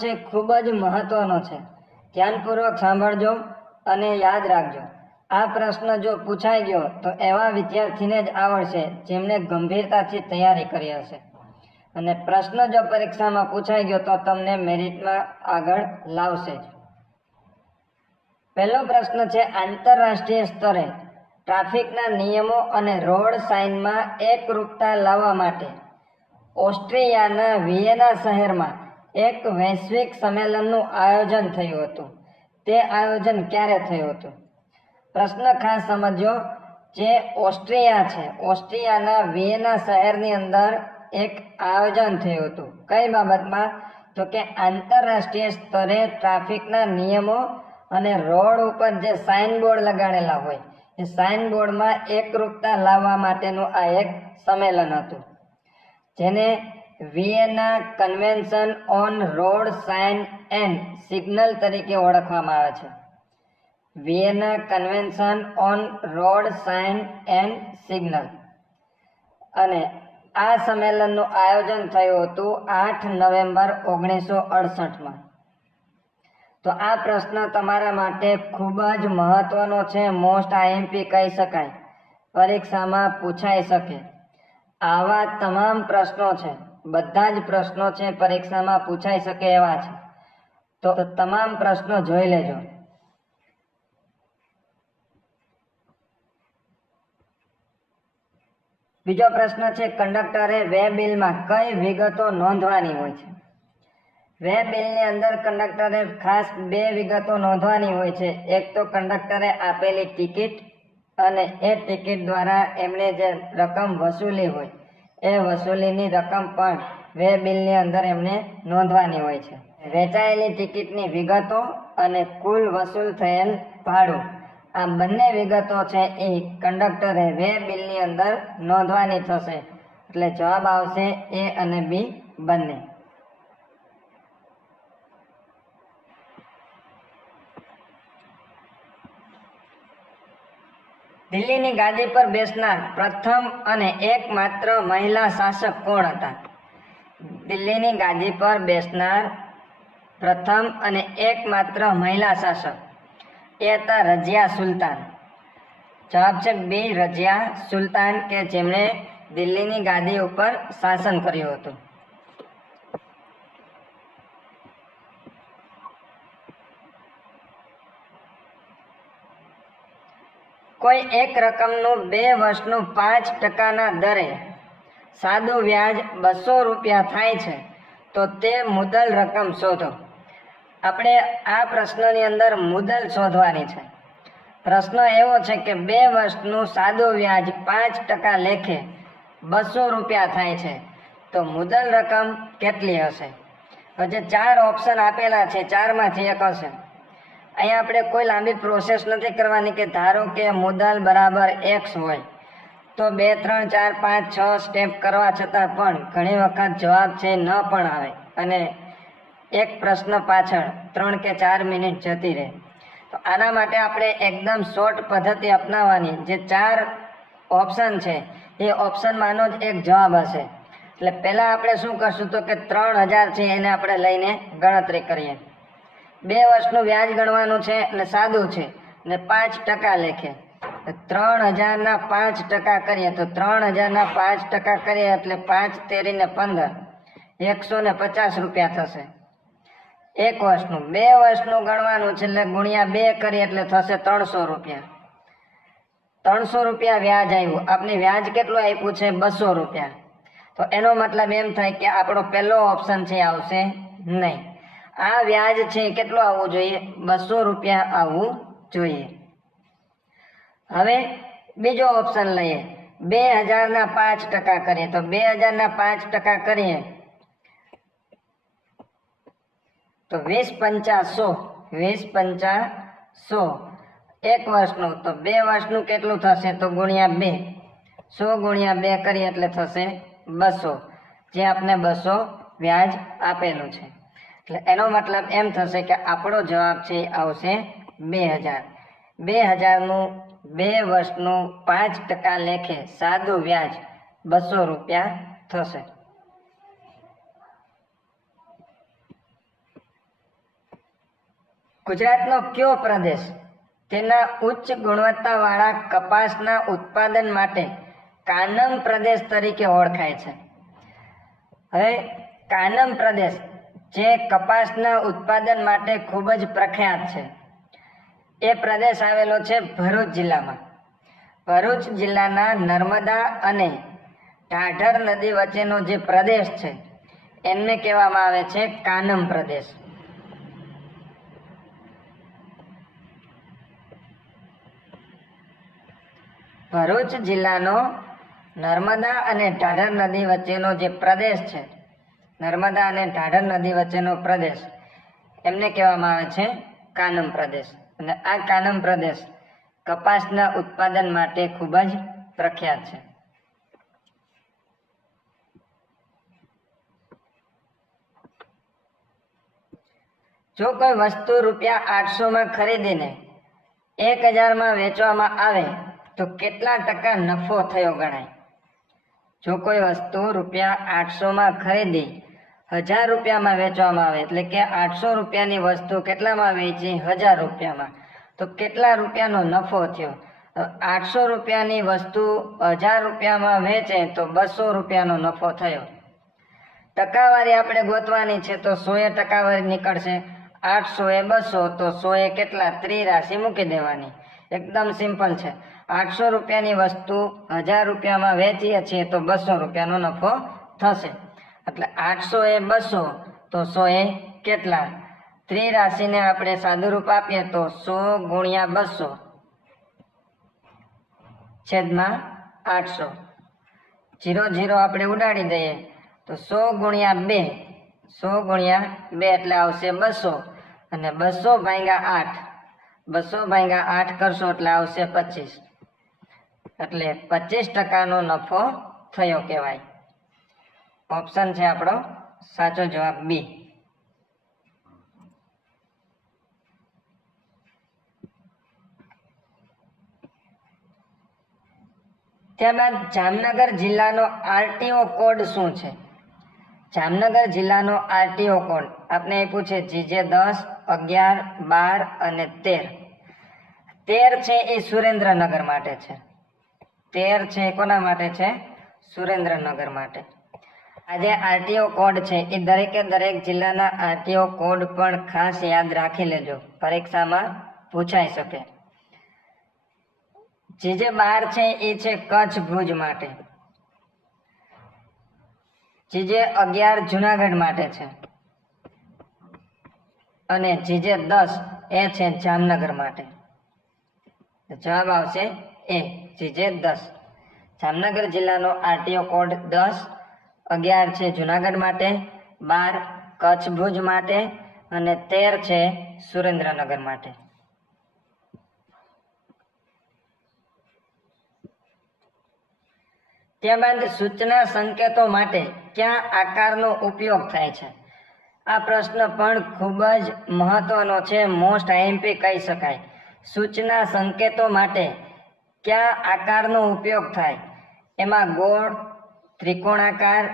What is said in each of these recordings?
છે ખૂબ જ મહત્વનો છે, ધ્યાનપૂર્વક સાંભળજો અને યાદ રાખજો। આ પ્રશ્ન જો પૂછાઈ ગયો તો એવા વિદ્યાર્થીને જ આવડશે જેમણે ગંભીરતાથી તૈયારી કરી હશે, અને પ્રશ્ન જો પરીક્ષામાં પૂછાઈ ગયો તો તમને મેરિટમાં આગળ લાવશે જ। પહેલો પ્રશ્ન છે, આંતરરાષ્ટ્રીય સ્તરે ટ્રાફિકના નિયમો અને રોડ સાઇનમાં એકરૂપતા લાવવા માટે ઓસ્ટ્રિયાના વિયેના શહેરમાં એક વૈશ્વિક સંમેલનનું આયોજન થયું હતું। તે આયોજન ક્યારે થયું હતું? પ્રશ્ન ખાસ સમજો। જે ઓસ્ટ્રિયા છે, ઓસ્ટ્રિયાના વિયેના શહેરની અંદર એક આયોજન થયું હતું। કઈ બાબતમાં? તો કે આંતરરાષ્ટ્રીય સ્તરે ટ્રાફિકના નિયમો અને રોડ ઉપર જે સાઇન બોર્ડ લગાડેલા હોય એ સાઇન બોર્ડમાં એકરૂપતા લાવવા માટેનું આ એક સંમેલન હતું, જેને Vienna convention on road sign and signal તરીકે ઓળખવામાં આવે છે। Vienna convention on road sign and signal, અને આ સંમેલનનું આયોજન થયું હતું 8 નવેમ્બર 1968માં। તો આ પ્રશ્ન તમારા માટે ખૂબ જ મહત્વનો છે, મોસ્ટ આઈએમપી કહી શકાય, પરીક્ષામાં પૂછાઈ શકે। આવા તમામ પ્રશ્નો છે, બધા જ પ્રશ્નો છે પરીક્ષામાં પૂછાઈ શકે એવા છે, તો તમામ પ્રશ્નો જોઈ લેજો। બીજો પ્રશ્ન છે, કંડક્ટરે વે બિલમાં કઈ વિગતો નોંધવાની હોય છે? વે બિલની અંદર કંડક્ટરે ખાસ 2 વિગતો નોંધવાની હોય છે। એક તો કંડક્ટરે આપેલી ટિકિટ, અને એ ટિકિટ દ્વારા એમણે જે રકમ વસૂલી હોય એ વસૂલીની રકમ પણ વે બિલની અંદર એમને નોંધવાની હોય છે। વેચાયેલી ટિકિટની વિગતો અને કુલ વસૂલ થયેલ ભાડું, આ બંને વિગતો છે એ કંડક્ટરે વે બિલની અંદર નોંધવાની થશે। એટલે જવાબ આવશે એ અને બી બંને। દિલ્હીની ગાદી પર બેસનાર પ્રથમ અને એકમાત્ર મહિલા શાસક કોણ હતા? દિલ્હીની ગાદી પર બેસનાર પ્રથમ અને એકમાત્ર મહિલા શાસક એ હતા રઝિયા સુલતાન। જવાબ છે બી, રઝિયા સુલતાન, કે જેમણે દિલ્હીની ગાદી ઉપર શાસન કર્યું હતું। કોઈ એક રકમનું 2 વર્ષનું 5% દરે સાદું વ્યાજ 200 રૂપિયા થાય છે તો તે મુદ્દલ રકમ શોધો। આપણે આ પ્રશ્નની અંદર મુદ્દલ શોધવાની છે। પ્રશ્ન એવો છે કે 2 વર્ષનું સાદું વ્યાજ 5% લેખે 200 રૂપિયા થાય છે તો મુદ્દલ રકમ કેટલી હશે? જે 4 ઓપ્શન આપેલા છે 4માંથી એક હશે। અહીંયા આપણે કોઈ લાંબી પ્રોસેસ નથી કરવાની કે ધારો કે મુદ્દલ બરાબર x હોય તો 2, 3, 4, 5, 6 સ્ટેપ કરવા છતાં પણ ઘણી વખત જવાબ છે ન પણ આવે, અને એક પ્રશ્ન પાછળ 3 કે 4 મિનિટ જતી રહે। તો આના માટે આપણે એકદમ શોર્ટ પદ્ધતિ અપનાવવાની। જે 4 ઓપ્શન છે એ ઓપ્શનમાંનો જ એક જવાબ હશે। એટલે પહેલાં આપણે શું કરશું તો કે 3000 છે એને આપણે લઈને ગણતરી કરીએ। 2 વર્ષનું વ્યાજ ગણવાનું છે અને સાદું છે અને 5% લેખે। 3000 ના 5% કરીએ તો 3000 ના 5% કરીએ એટલે 5 તેરીને 15, 150 રૂપિયા થશે એક વર્ષનું। 2 વર્ષનું ગણવાનું છે એટલે ગુણ્યા 2 કરીએ એટલે થશે 300 રૂપિયા। 300 રૂપિયા વ્યાજ આવ્યું, આપણે વ્યાજ કેટલું આપ્યું છે? 200 રૂપિયા। તો એનો મતલબ એમ થાય કે આપણો પહેલો ઓપ્શન છે આવશે નહીં। આ વ્યાજ છે કેટલું આવવું જોઈએ? 200 રૂપિયા આવવું જોઈએ। હવે બીજો ઓપ્શન લઈએ, 2000 ના 5% કરીએ તો 2000 ના 5% કરીએ તો 20 100 એક વર્ષનું, તો 2 વર્ષનું કેટલું થશે? તો ગુણ્યા 2, 100 ગુણ્યા 2 કરીએ એટલે થશે 200, જે આપણે 200 વ્યાજ આપેલું છે। એટલે એનો મતલબ એમ થશે કે આપણો જવાબ છે આવશે 2000। 2000નું 2 વર્ષનું 5% લેખે સાદું વ્યાજ 200 રૂપિયા થશે। ગુજરાતનો કયો પ્રદેશ તેના ઉચ્ચ ગુણવત્તાવાળા કપાસના ઉત્પાદન માટે કાનમ પ્રદેશ તરીકે ઓળખાય છે? હવે કાનમ પ્રદેશ જે કપાસના ઉત્પાદન માટે ખૂબ જ પ્રખ્યાત છે, એ પ્રદેશ આવેલો છે ભરૂચ જિલ્લામાં. ભરૂચ જિલ્લાના નર્મદા અને ઢાઢર નદી વચ્ચેનો જે પ્રદેશ છે એને કહેવામાં આવે છે કાનમ પ્રદેશ. ભરૂચ જિલ્લાનો નર્મદા અને ઢાઢર નદી વચ્ચેનો જે પ્રદેશ છે, નર્મદા અને ઢાઢર નદી વચ્ચેનો પ્રદેશ, એમને કહેવામાં આવે છે કાનમ પ્રદેશ. અને આ કાનમ પ્રદેશ કપાસના ઉત્પાદન માટે ખૂબ જ પ્રખ્યાત છે. જો કોઈ વસ્તુ ₹800 ખરીદીને 1000 વેચવામાં આવે તો કેટલા ટકા નફો થયો ગણાય? જો કોઈ વસ્તુ ₹800 ખરીદી ₹1000 વેચવામાં આવે, એટલે કે ₹800 વસ્તુ કેટલામાં વેચી? ₹1000, તો કેટલા રૂપિયાનો નફો થયો? ₹800 વસ્તુ ₹1000 વેચે તો ₹200 નફો થયો. ટકાવારી આપણે ગોતવાની છે તો 100 ટકાવારી નીકળશે. 800 એ 200, તો 100 એ કેટલા? ત્રિરાશી મૂકી દેવાની. એકદમ સિમ્પલ છે. ₹800 વસ્તુ ₹1000 વેચીએ છીએ તો ₹200 નફો થશે. એટલે 800 એ 200, તો 100 એ કેટલા? ત્રિરાશીને આપણે સાદું રૂપ આપીએ તો 100 × 200 છેદમાં 800. 0 0 આપણે ઉડાડી દઈએ તો 100 × 2, 100 × 2 એટલે આવશે 200, અને 200/8, 200/8 કરશો એટલે આવશે 25. એટલે 25% નફો થયો કહેવાય. ઓપ્શન છે આપણો સાચો જવાબ બી. ત્યારબાદ જામનગર જિલ્લાનો આરટીઓ કોડ શું છે? જામનગર જિલ્લાનો આરટીઓ કોડ આપણે આપ્યું છે જીજે 10, 11, 12 અને 13. 13 છે એ સુરેન્દ્રનગર માટે છે. 13 છે એ કોના માટે છે? સુરેન્દ્રનગર માટે. આ જે આરટીઓ કોડ છે એ દરેકે દરેક જિલ્લાના આરટીઓ કોડ પણ ખાસ યાદ રાખી લેજો, પરીક્ષામાં પૂછાઈ શકે. જીજે 12 છે એ છે કચ્છ ભુજ માટે. જીજે 11 જુનાગઢ માટે છે, અને જીજે 10 એ છે જામનગર માટે. જવાબ આવશે એ, જીજે 10. જામનગર જિલ્લાનો આરટીઓ કોડ 10, 11 છે જુનાગઢ માટે, 12 કચ્છ ભુજ માટે, અને 13 છે સુરેન્દ્રનગર માટે. ત્યારબાદ સૂચના સંકેતો માટે કયા આકારનો ઉપયોગ થાય છે? આ પ્રશ્ન પણ ખૂબ જ મહત્વનો છે, મોસ્ટ આઈએમપી કહી શકાય. સૂચના સંકેતો માટે કયા આકારનો ઉપયોગ થાય? એમાં ગોળ, ત્રિકોણાકાર,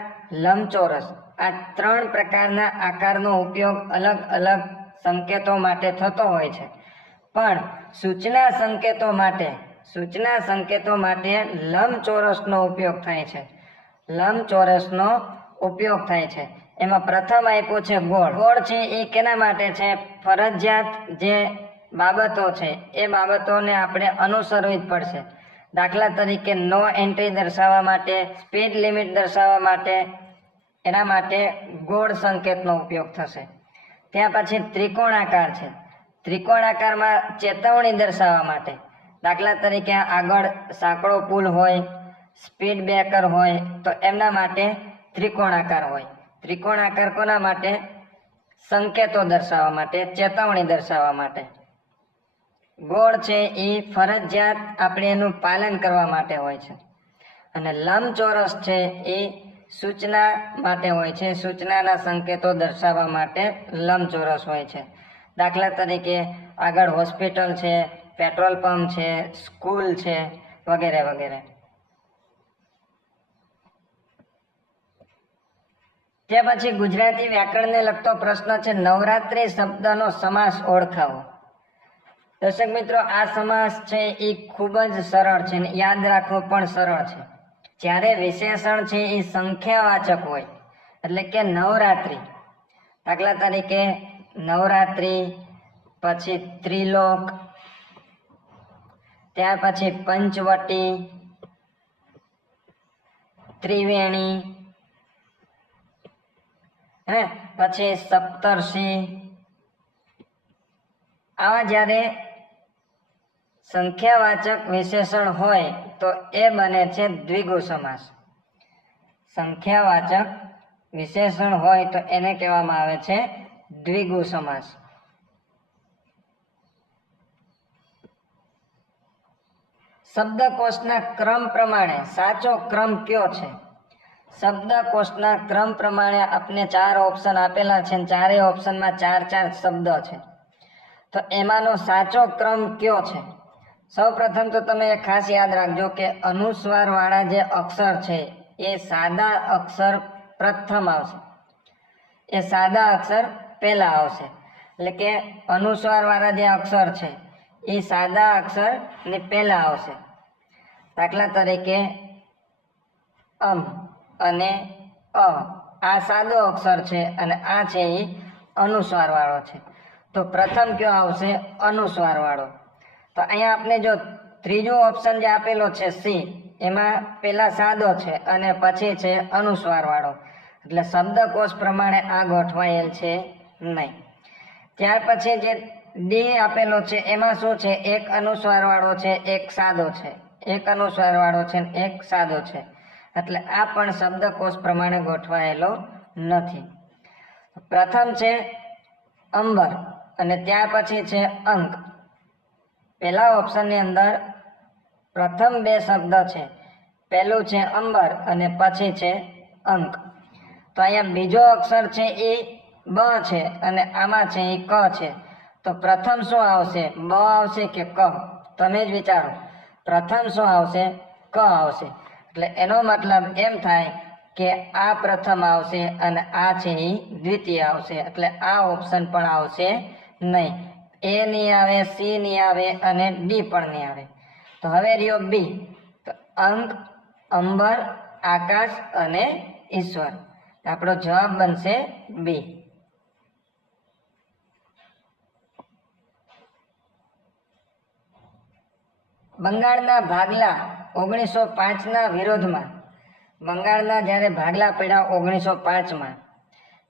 લંબચોરસ, આ 3 પ્રકારના આકારનો ઉપયોગ અલગ અલગ સંકેતો માટે થતો હોય છે. પણ સૂચના સંકેતો માટે લંબચોરસનો ઉપયોગ થાય છે. લંબચોરસનો ઉપયોગ થાય છે. એમાં પ્રથમ આપ્યો છે ગોળ. ગોળ છે એ કેના માટે છે? ફરજિયાત જે બાબતો છે એ બાબતોને આપણે અનુસરવી જ પડશે. દાખલા તરીકે નો એન્ટ્રી દર્શાવવા માટે, સ્પીડ લિમિટ દર્શાવવા માટે, એના માટે ગોળ સંકેતનો ઉપયોગ થશે. ત્યાં પછી ત્રિકોણાકાર છે. ત્રિકોણાકારમાં ચેતવણી દર્શાવવા માટે, દાખલા તરીકે આગળ સાંકડો પુલ હોય, સ્પીડ બ્રેકર હોય, તો એમના માટે ત્રિકોણાકાર હોય. ત્રિકોણાકાર કોના માટે? સંકેતો દર્શાવવા માટે, ચેતવણી દર્શાવવા માટે. ગોળ છે એ ફરજિયાત આપણે એનું પાલન કરવા માટે હોય છે. અને લંબચોરસ છે એ સૂચના માટે હોય છે. સૂચનાના સંકેતો દર્શાવવા માટે લંબચોરસ હોય છે. દાખલા તરીકે આગળ હોસ્પિટલ છે, પેટ્રોલ પંપ છે, સ્કૂલ છે, વગેરે વગેરે. તે પછી ગુજરાતી વ્યાકરણને લગતો પ્રશ્ન છે, નવરાત્રિ શબ્દનો સમાસ ઓળખાવો. દર્શક મિત્રો, આ સમાસ છે એ ખૂબ જ સરળ છે અને યાદ રાખવો પણ સરળ છે. જ્યારે વિશેષણ છે એ સંખ્યાવાચક હોય, એટલે કે નવરાત્રિ, દાખલા તરીકે નવરાત્રિ, પછી ત્રિલોક, ત્યાર પછી પંચવટી, ત્રિવેણી, પછી સપ્તર્ષિ, આવા જ્યારે સંખ્યાવાચક વિશેષણ હોય તો એ બને છે દ્વિગુ સમાસ. સંખ્યાવાચક વિશેષણ હોય તો એને કહેવામાં આવે છે દ્વિગુ સમાસ. શબ્દકોશના ક્રમ પ્રમાણે સાચો ક્રમ કયો છે? શબ્દકોશના ક્રમ પ્રમાણે આપને 4 ઓપ્શન આપેલા છે, ચારેય ઓપ્શનમાં 4 શબ્દ છે. તો એમાંનો સાચો ક્રમ કયો છે? સૌપ્રથમ તો તમે ખાસ યાદ રાખજો કે અનુસ્વાર વાળા જે અક્ષર છે એ સાદા અક્ષર પ્રથમ આવશે, એ સાદા અક્ષર પહેલા આવશે. એટલે કે અનુસ્વાર વાળા જે અક્ષર છે એ સાદા અક્ષર ને પહેલા આવશે. દાખલા તરીકે અમ અને અ, આ સાદો અક્ષર છે અને આ છે એ અનુસ્વાર વાળો છે. તો પ્રથમ કયો આવશે? અનુસ્વાર વાળો. તો અહીંયા આપણે જો ત્રીજો ઓપ્શન જે આપેલો છે સી, એમાં પેલા સાદો છે અને પછી છે અનુસ્વાર વાળો, એટલે શબ્દકોશ પ્રમાણે આ ગોઠવાયેલ છે નહીં. ત્યાર પછી જે ડી આપેલો છે એમાં શું છે? એક અનુસ્વાર વાળો છે, એક સાદો છે, એક અનુસ્વાર વાળો છે, એક સાદો છે, એટલે આ પણ શબ્દકોશ પ્રમાણે ગોઠવાયેલો નથી. પ્રથમ છે અંબર અને ત્યાર પછી છે અંક. પહેલા ઓપ્શનની અંદર પ્રથમ 2 શબ્દ છે, પહેલું છે અંબર અને પછી છે અંક. તો અહીંયા બીજો અક્ષર છે એ બ છે અને આમાં છે એ ક છે. તો પ્રથમ શું આવશે? બ આવશે કે ક? તમે જ વિચારો. પ્રથમ શું આવશે? ક આવશે. એટલે એનો મતલબ એમ થાય કે આ પ્રથમ આવશે અને આ છે એ દ્વિતીય આવશે, એટલે આ ઓપ્શન પણ આવશે નહીં. એ નહીં આવે, સી નહીં આવે અને ડી પણ નહીં આવે. તો હવે રહ્યો બી. તો અંક, અંબર, આકાશ અને ઈશ્વર. આપણો જવાબ બનશે બી. બંગાળના ભાગલા 1905ના વિરોધમાં, બંગાળના જ્યારે ભાગલા પડ્યા 1905માં,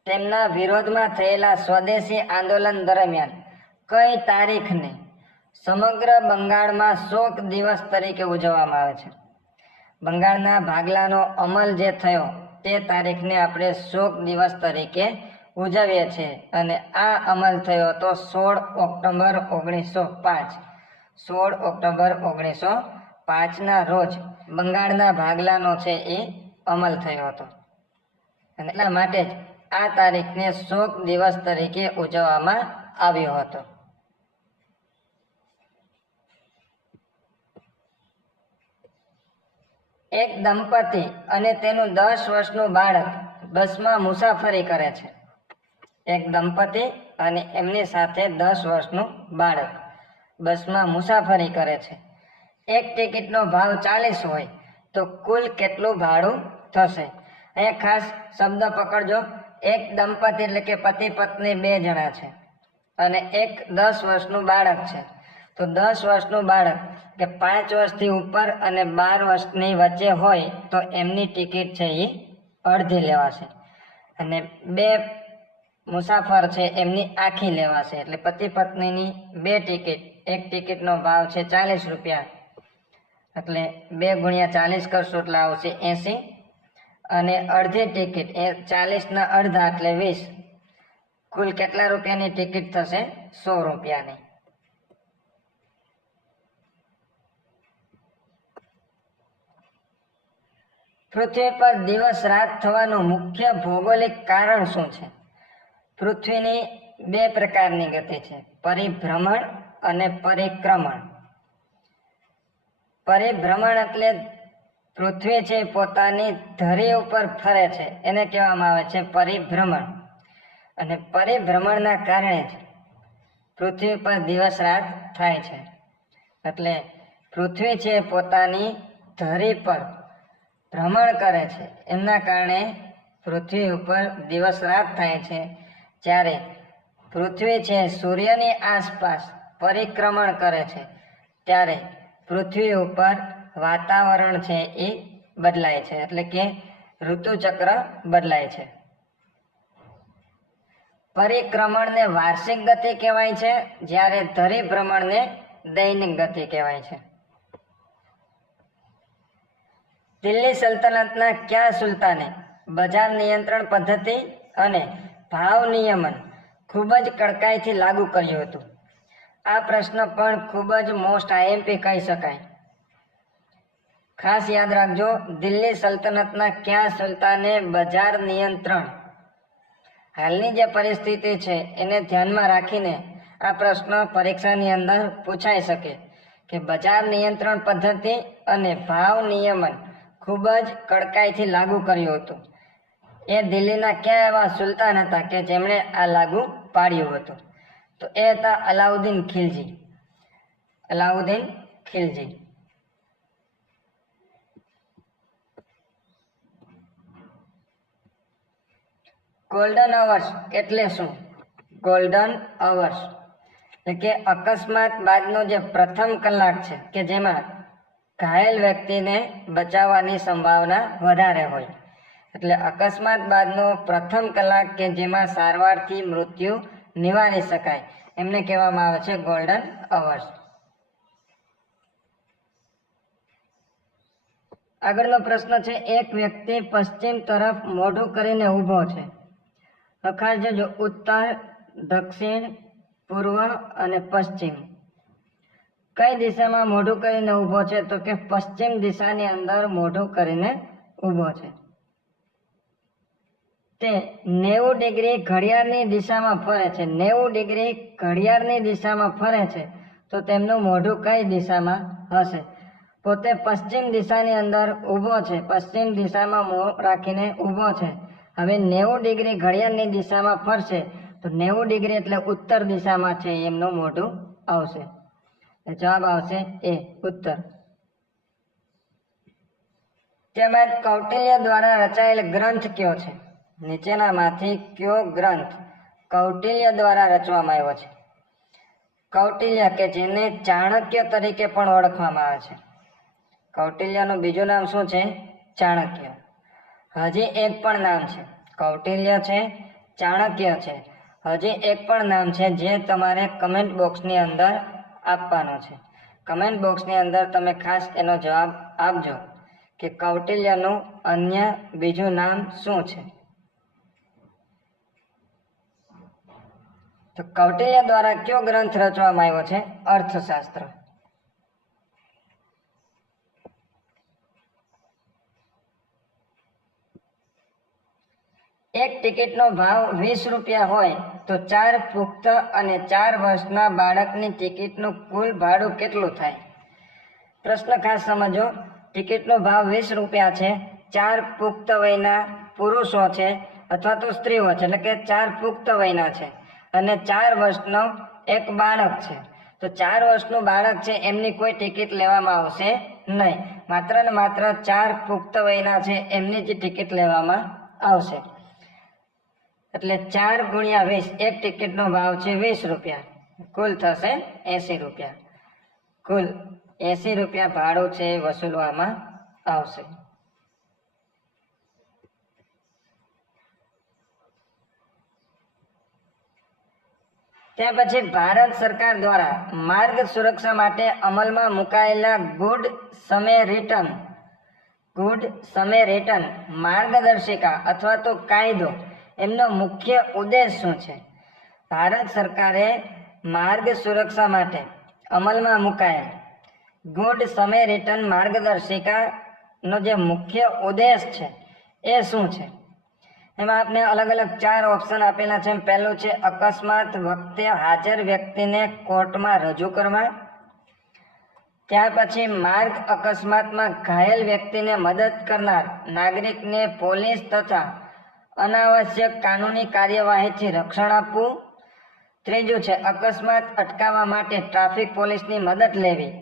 તેમના વિરોધમાં થયેલા સ્વદેશી આંદોલન દરમિયાન કઈ તારીખને સમગ્ર બંગાળમાં શોક દિવસ તરીકે ઉજવવામાં આવે છે? બંગાળના ભાગલાનો અમલ જે થયો તે તારીખને આપણે શોક દિવસ તરીકે ઉજવીએ છીએ અને આ અમલ થયો હતો 16 ઓક્ટોબર 1905. 16 ઓક્ટોબર 1905ના રોજ બંગાળના ભાગલાનો છે એ અમલ થયો હતો અને એટલા માટે જ આ તારીખને શોક દિવસ તરીકે ઉજવવામાં આવ્યો હતો. એક દંપતી અને તેનું 10 વર્ષનું બાળક બસમાં મુસાફરી કરે છે. એક દંપતી અને એમની સાથે 10 વર્ષનું બાળક બસમાં મુસાફરી કરે છે. એક ટિકિટનો ભાવ 40 હોય તો કુલ કેટલું ભાડું થશે? અહીંયા ખાસ શબ્દ પકડજો. એક દંપતી એટલે કે પતિ પત્ની 2 જણા છે અને એક 10 વર્ષનું બાળક છે. તો 10 વર્ષનું બાળક કે 5 વર્ષથી ઉપર અને 12 વર્ષની વચ્ચે હોય તો એમની ટિકિટ છે એ અડધી લેવાશે અને 2 મુસાફર છે એમની આખી લેવાશે. એટલે પતિ પત્નીની 2 ટિકિટ, એક ટિકિટનો ભાવ છે 40 રૂપિયા, એટલે 2 ગુણ્યા 40 કરશો એટલે આવશે 80 અને અડધી ટિકિટ એ 40ના અડધા એટલે 20. કુલ કેટલા રૂપિયાની ટિકિટ થશે? 100 રૂપિયાની. પૃથ્વી પર દિવસ રાત થવાનું મુખ્ય ભૌગોલિક કારણ શું છે? પૃથ્વીની 2 પ્રકારની ગતિ છે, પરિભ્રમણ અને પરિક્રમણ. પરિભ્રમણ એટલે પૃથ્વી છે પોતાની ધરી ઉપર ફરે છે એને કહેવામાં આવે છે પરિભ્રમણ. અને પરિભ્રમણના કારણે જ પૃથ્વી પર દિવસ રાત થાય છે. એટલે પૃથ્વી છે પોતાની ધરી પર ભ્રમણ કરે છે એમના કારણે પૃથ્વી ઉપર દિવસ રાત થાય છે. જ્યારે પૃથ્વી છે સૂર્યની આસપાસ પરિક્રમણ કરે છે ત્યારે પૃથ્વી ઉપર વાતાવરણ છે એ બદલાય છે, એટલે કે ઋતુચક્ર બદલાય છે. પરિક્રમણને વાર્ષિક ગતિ કહેવાય છે, જ્યારે ધરી ભ્રમણને દૈનિક ગતિ કહેવાય છે. દિલ્હી સલ્તનતના કયા સુલતાને બજાર નિયંત્રણ પદ્ધતિ અને ભાવ નિયમન ખૂબ જ કડકાઈથી લાગુ કર્યું હતું? આ પ્રશ્ન પણ ખૂબ જ મોસ્ટ આઈએમપી કહી શકાય. ખાસ યાદ રાખજો, દિલ્હી સલ્તનતના કયા સુલતાને બજાર નિયંત્રણ, હાલની જે પરિસ્થિતિ છે એને ધ્યાનમાં રાખીને આ પ્રશ્ન પરીક્ષાની અંદર પૂછાઈ શકે કે બજાર નિયંત્રણ પદ્ધતિ અને ભાવ નિયમન ખૂબ જ કડકાઈથી લાગુ કર્યું હતું. એ દિલ્હીના કયા એવા સુલતાન હતા કે જેમણે આ લાગુ પાડ્યું હતું? તો એ હતા અલાઉદ્દીન ખિલજી. અલાઉદ્દીન ખિલજી. ગોલ્ડન અવર્સ એટલે શું? ગોલ્ડન અવર્સ એટલે કે અકસ્માત બાદનો જે પ્રથમ કલાક છે કે જેમાં ઘાયલ વ્યક્તિને બચાવવાની સંભાવના વધારે હોય. એટલે અકસ્માત બાદનો પ્રથમ કલાક કે જેમાં સારવારથી મૃત્યુ નિવારી શકાય એમને કહેવામાં આવે છે ગોલ્ડન અવર્સ. આગળનો પ્રશ્ન છે, એક વ્યક્તિ પશ્ચિમ તરફ મોઢું કરીને ઊભો છે. ખાસ જોજો, ઉત્તર, દક્ષિણ, પૂર્વ અને પશ્ચિમ. કઈ દિશામાં મોઢું કરીને ઊભો છે? તો કે પશ્ચિમ દિશાની અંદર મોઢું કરીને ઊભો છે. તે 90 ડિગ્રી ઘડિયાળની દિશામાં ફરે છે. 90 ડિગ્રી ઘડિયાળની દિશામાં ફરે છે તો તેમનું મોઢું કઈ દિશામાં હશે? પોતે પશ્ચિમ દિશાની અંદર ઊભો છે, પશ્ચિમ દિશામાં મોં રાખીને ઊભો છે. હવે 90 ડિગ્રી ઘડિયાળની દિશામાં ફરશે તો 90 ડિગ્રી એટલે ઉત્તર દિશામાં છે એમનું મોઢું આવશે. જવાબ આવશે એ, ઉત્તર. ત્યારબાદ કૌટિલ્ય દ્વારા રચાયેલ ગ્રંથ કયો છે? નીચેનામાંથી કયો ગ્રંથ કૌટિલ્ય દ્વારા રચવામાં આવ્યો છે? કૌટિલ્ય કે જેને ચાણક્ય તરીકે પણ ઓળખવામાં આવે છે. કૌટિલ્યનું બીજું નામ શું છે? ચાણક્ય. હજી એક પણ નામ છે. કૌટિલ્ય છે, ચાણક્ય છે, હજી એક પણ નામ છે જે તમારે કમેન્ટ બોક્સની અંદર આપવાનો છે. કમેન્ટ બોક્સની અંદર તમે ખાસ એનો જવાબ આપજો કે કૌટિલ્યનું અન્ય બીજું નામ શું છે. તો કૌટિલ્ય દ્વારા કયો ગ્રંથ રચવામાં આવ્યો છે? અર્થશાસ્ત્ર. એક ટિકિટનો ભાવ 20 રૂપિયા હોય તો 4 પુખ્ત અને 4 વર્ષના બાળકની ટિકિટનું કુલ ભાડું કેટલું થાય? પ્રશ્ન ખાસ સમજો. ટિકિટનો ભાવ 20 રૂપિયા છે, 4 પુખ્ત વયના પુરુષો છે અથવા તો સ્ત્રીઓ છે, એટલે કે 4 પુખ્ત વયના છે અને 4 વર્ષનો એક બાળક છે. તો 4 વર્ષનું બાળક છે એમની કોઈ ટિકિટ લેવામાં આવશે નહીં. માત્ર ને માત્ર 4 પુખ્ત વયના છે એમની જ ટિકિટ લેવામાં આવશે. એટલે 4 ગુણ્યા 20, એક ટિકિટનો ભાવ છે 20 રૂપિયા, કુલ થશે 80 રૂપિયા. કુલ 80 રૂપિયા ભાડું છે વસૂલવામાં આવશે. ત્યાર પછી ભારત સરકાર દ્વારા માર્ગ સુરક્ષા માટે અમલમાં મુકાયેલા ગુડ સમેરિટન માર્ગદર્શિકા અથવા તો કાયદો એમનો મુખ્ય ઉદ્દેશ શું છે? ભારત સરકારે માર્ગ સુરક્ષા માટે અમલમાં મુકાયેલ ગુડ સમેરિટન માર્ગદર્શિકાનો જે મુખ્ય ઉદ્દેશ છે એ શું છે? એમાં આપને અલગ અલગ 4 ઓપ્શન આપેલા છે. પહેલું છે અકસ્માત વખતે હાજર વ્યક્તિને કોર્ટમાં રજૂ કરવા. ત્યાર પછી માર્ગ અકસ્માતમાં ઘાયલ વ્યક્તિને મદદ કરનાર નાગરિકને પોલીસ તથા અનાવશ્યક કાનૂની કાર્યવાહીથી રક્ષણ આપવું. ત્રીજું છે અકસ્માત અટકાવવા માટે ટ્રાફિક પોલીસની મદદ લેવી.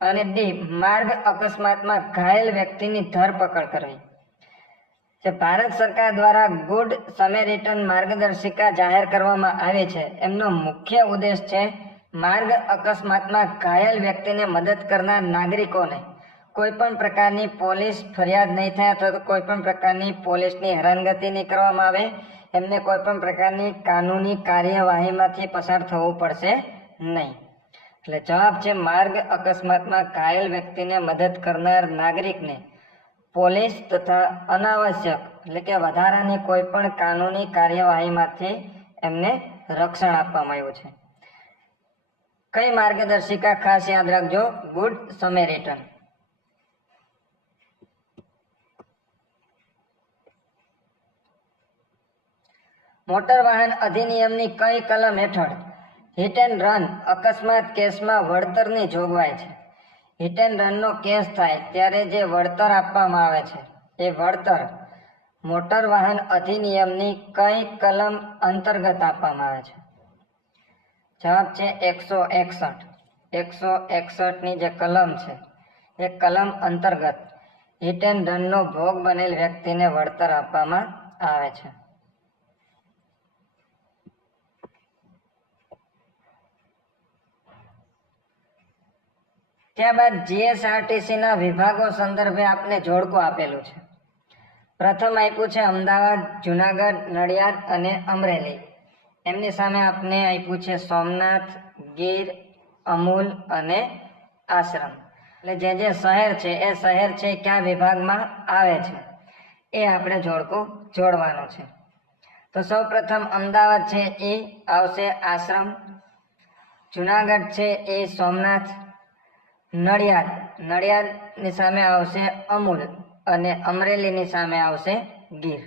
અને ડી માર્ગ અકસ્માતમાં ઘાયલ વ્યક્તિની ધરપકડ કરવી. જે ભારત સરકાર દ્વારા ગુડ સમેરિટન માર્ગદર્શિકા જાહેર કરવામાં આવી છે, એમનો મુખ્ય ઉદ્દેશ છે માર્ગ અકસ્માતમાં ઘાયલ વ્યક્તિને મદદ કરનાર નાગરિકોને કોઈ પણ પ્રકારની પોલીસ ફરિયાદ નહીં થાય અથવા તો કોઈ પણ પ્રકારની પોલીસની હેરાનગતિ નહીં કરવામાં આવે, એમને કોઈ પણ પ્રકારની કાનૂની કાર્યવાહીમાંથી પસાર થવું પડશે નહીં. એટલે જવાબ છે માર્ગ અકસ્માતમાં ઘાયલ વ્યક્તિને મદદ કરનાર નાગરિકને પોલીસ તથા અનાવશ્યક એટલે કે વધારાની કોઈ પણ કાનૂની કાર્યવાહીમાંથી એમને રક્ષણ આપવામાં આવ્યું છે. કઈ માર્ગદર્શિકા ખાસ યાદ રાખજો? ગુડ સમેરિટન. મોટર વાહન અધિનિયમની કઈ કલમ હેઠળ હિટ એન્ડ રન અકસ્માત કેસમાં વળતરની જોગવાઈ છે? હિટ એન્ડ રનનો કેસ થાય ત્યારે જે વળતર આપવામાં આવે છે એ વળતર મોટર વાહન અધિનિયમની કઈ કલમ અંતર્ગત આપવામાં આવે છે? જવાબ છે 161. 161ની જે કલમ છે એ કલમ અંતર્ગત હિટ એન્ડ રનનો ભોગ બનેલ વ્યક્તિને વળતર આપવામાં આવે છે. ત્યારબાદ જીએસઆરટીસીના વિભાગો સંદર્ભે આપને જોડકું આપેલું છે. પ્રથમ આપ્યું છે અમદાવાદ, જુનાગઢ, નડિયાદ અને અમરેલી. એમની સામે આપને આપ્યું છે સોમનાથ, ગીર, અમૂલ અને આશ્રમ. એટલે જે શહેર છે એ શહેર છે કયા વિભાગમાં આવે છે એ આપણે જોડકું જોડવાનું છે. તો સૌ પ્રથમ અમદાવાદ છે એ આવશે આશ્રમ, જુનાગઢ છે એ સોમનાથ, નડિયાદની સામે આવશે અમૂલ અને અમરેલીની સામે આવશે ગીર.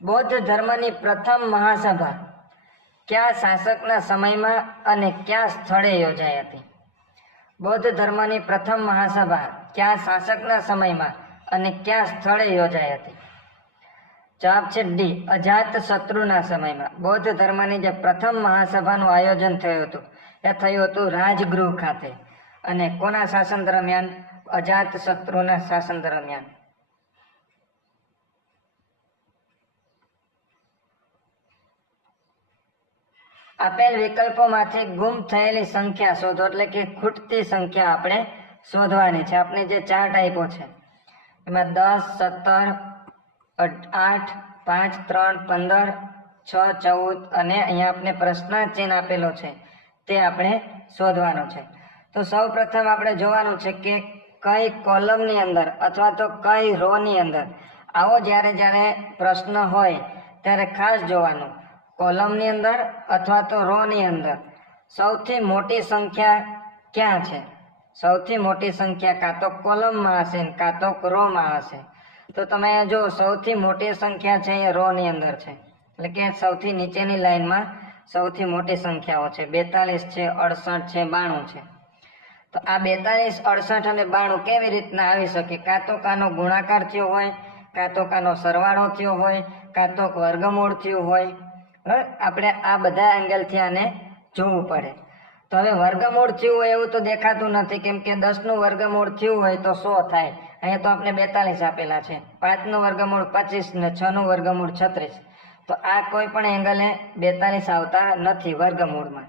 બૌદ્ધ ધર્મની પ્રથમ મહાસભા કયા શાસકના સમયમાં અને કયા સ્થળે યોજાઈ હતી? બૌદ્ધ ધર્મની પ્રથમ મહાસભા કયા શાસકના સમયમાં અને કયા સ્થળે યોજાઈ હતી? જવાબ છે ડી અજાતશત્રુના સમયમાં. બૌદ્ધ ધર્મની જે પ્રથમ મહાસભાનું આયોજન થયું હતું એ થયું હતું રાજગૃહ ખાતે. અને કોના શાસન દરમિયાન? અજાતશત્રુના શાસન દરમિયાન. આપેલ વિકલ્પોમાંથી ગુમ થયેલી સંખ્યા શોધો, એટલે કે ખૂટતી સંખ્યા આપણે શોધવાની છે. આપણે જે ચાર્ટ આપ્યો છે એમાં 10, 17, 8, 5, 3, 15, 6, 14 અને અહીંયા આપણે પ્રશ્નાર્થ આપેલો છે તે આપણે શોધવાનો છે. તો સૌ પ્રથમ આપણે જોવાનું છે કે કઈ કોલમની અંદર અથવા તો કઈ રો ની અંદર આવો જ્યારે પ્રશ્ન હોય ત્યારે ખાસ જોવાનું કોલમની અંદર અથવા તો રો ની અંદર સૌથી મોટી સંખ્યા ક્યાં છે. સૌથી મોટી સંખ્યા કાં તો કોલમમાં હશે ને કાં તો રોમાં હશે. તો તમે જો સૌથી મોટી સંખ્યા છે એ રો ની અંદર છે, એટલે કે સૌથી નીચેની લાઈનમાં સૌથી મોટી સંખ્યાઓ છે. 42 છે, 68 છે, 92 છે. તો આ 42, 68 અને 92 કેવી રીતના આવી શકે? કાં તો કાનો ગુણાકાર થયો હોય, કાં તો કાનો સરવાળો થયો હોય, કાં તો વર્ગમૂળ થયું હોય. આપણે આ બધા એંગલથી આને જોવું પડે. તો હવે વર્ગમૂળ થયું હોય એવું તો દેખાતું નથી, કેમ કે 10 નું વર્ગમૂળ થયું હોય તો 100 થાય. અહીંયા તો આપણે 42 આપેલા છે. 5 નું વર્ગમૂળ 25 ને 6 નું વર્ગમૂળ 36. તો આ કોઈ પણ એંગલે 42 આવતા નથી વર્ગમૂળમાં.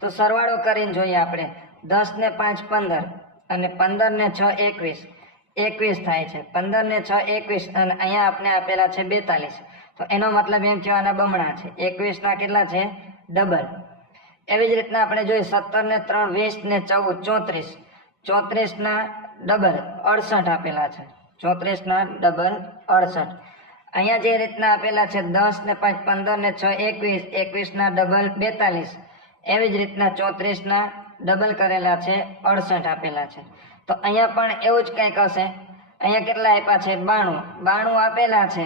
તો સરવાળો કરીને જોઈએ આપણે. 10 ને 5 15 અને 15 ને 6 21. 21 થાય છે. 15 ને 6 21 અને અહીંયા આપણે આપેલા છે 42. તો એનો મતલબ એમ થયો આના બમણા છે. 21 ના કેટલા છે? ડબલ. એવી જ રીતના આપણે જોઈએ 17 ને 3 20 ને 14 34. 34 ના ડબલ 68 આપેલા છે. 34 ના ડબલ 68. અહીંયા જે રીતના આપેલા છે 10 ને 5 15 ને 6 21. 21 ના ડબલ 42. એવી જ રીતના 34 ના ડબલ કરેલા છે 68 આપેલા છે. તો અહીંયા પણ એવું જ કંઈક હશે. અહીંયા કેટલા આપ્યા છે? 92 આપેલા છે.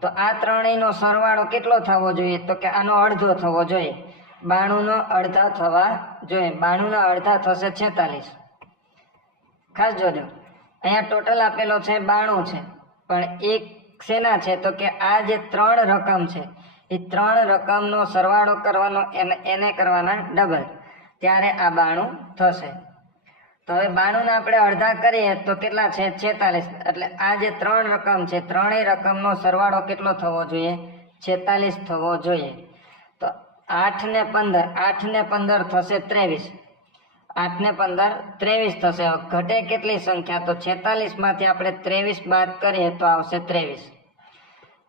તો આ ત્રણેયનો સરવાળો કેટલો થવો જોઈએ? તો કે આનો અડધો થવો જોઈએ. 92 નો અડધા થવા જોઈએ. 92 ના અડધા થશે 46. ખાસ જોજો, અહીંયા ટોટલ આપેલો છે 92 છે, પણ એક શેના છે? તો કે આ જે 3 રકમ છે એ 3 રકમનો સરવાળો કરવાનો, એને કરવાના ડબલ, ત્યારે આ 92 થશે. તો હવે 92 ના આપણે અડધા કરીએ તો કેટલા છે? 46. એટલે આ જે 3 રકમ છે, ત્રણેય રકમનો સરવાળો કેટલો થવો જોઈએ? 46 થવો જોઈએ. તો 8 ને 15, 8 ને 15 થશે 23. 8 ને 15 23 થશે. ઘટે કેટલી સંખ્યા? તો 46 માંથી આપણે 23 બાદ કરીએ તો આવશે 23.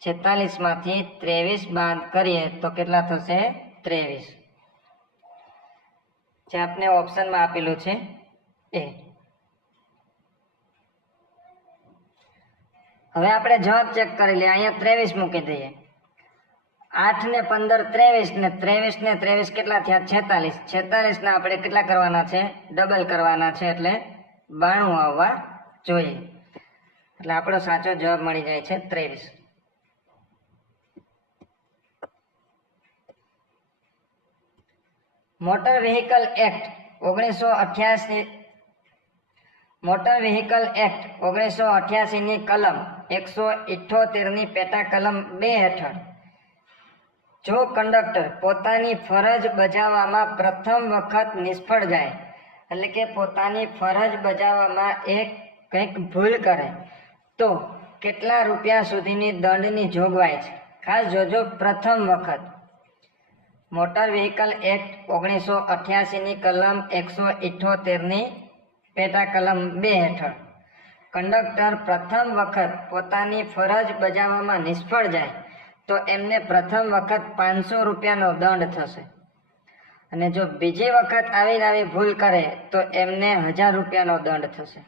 46 માંથી 23 બાદ કરીએ તો કેટલા થશે? 23. જે આપને ઓપ્શનમાં આપેલું છે એ. હવે આપણે જવાબ ચેક કરી લઈએ. અહીંયા 23 મૂકી દઈએ. 8 ને 15 23 ને 23 ને 23 કેટલા થયા? 46. 46 ના આપણે કેટલા કરવાના છે? ડબલ કરવાના છે, એટલે 92 આવવા જોઈએ. એટલે આપણો સાચો જવાબ મળી જાય છે 23. Motor vehicle act 1988 motor vehicle act 1988 ની કલમ 178 ની પેટા કલમ 2 હેઠળ જો કંડક્ટર પોતાની ફરજ બજાવવામાં પ્રથમ વખત નિષ્ફળ જાય, એટલે કે પોતાની ફરજ બજાવવામાં કંઈક ભૂલ કરે, તો કેટલા રૂપિયા સુધીની દંડની જોગવાઈ છે? ખાસ જોજો, પ્રથમ વખત. મોટર વ્હીકલ એક્ટ 1988 ની કલમ 178 ની પેટા કલમ 2 હેઠળ કંડક્ટર પ્રથમ વખત પોતાની ફરજ બજાવવામાં નિષ્ફળ જાય તો એમને પ્રથમ વખત 500 રૂપિયાનો દંડ થશે, અને જો બીજી વખત આવી ભૂલ કરે તો એમને 1000 રૂપિયાનો દંડ થશે.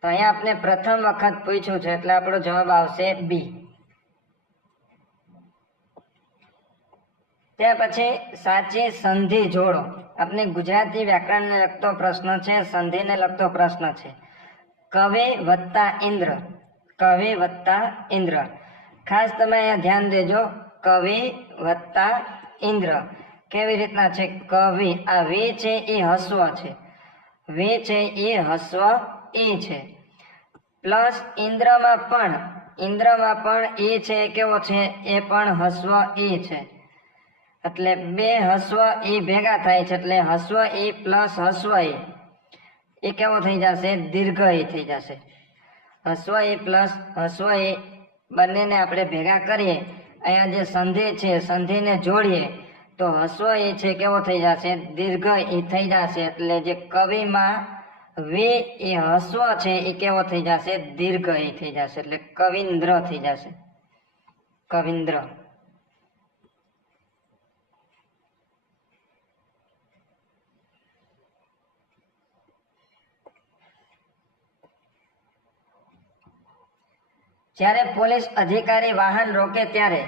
તો અહીંયા આપણે પ્રથમ વખત પૂછ્યું છે, એટલે આપણો જવાબ આવશે બી. ત્યાર પછી સાચી સંધિ જોડો. આપણે ગુજરાતી વ્યાકરણને લગતો પ્રશ્ન છે, સંધિને લગતો પ્રશ્ન છે. કવિ વત્તા ઇન્દ્ર, કવિ વત્તા ઇન્દ્ર. ખાસ તમે અહીંયા ધ્યાન દેજો, કવિ વત્તા ઇન્દ્ર. કેવી રીતના છે? કવિ, આ વી છે એ હસ્વ છે, વી છે એ હસ્વ ઈ છે, પ્લસ ઇન્દ્રમાં પણ ઈ છે, કેવો છે? એ પણ હસ્વ ઈ છે. એટલે બે હસ્વ ઈ ભેગા થાય છે, એટલે હસ્વ ઈ પ્લસ હસ્વ ઈ, એ કેવો થઈ જશે? દીર્ઘ ઈ થઈ જશે. હસ્વ ઈ પ્લસ હસ્વ ઈ બંનેને આપણે ભેગા કરીએ, અહીંયા જે સંધિ છે, સંધિને જોડીએ તો હસ્વ ઈ છે કેવો થઈ જશે? દીર્ઘ ઈ થઈ જશે. એટલે જે કવિમાં વી એ હસ્વ છે એ કેવો થઈ જશે? દીર્ઘ ઈ થઈ જશે. એટલે કવિન્દ્ર થઈ જશે, કવિન્દ્ર. જ્યારે પોલીસ અધિકારી વાહન રોકે ત્યારે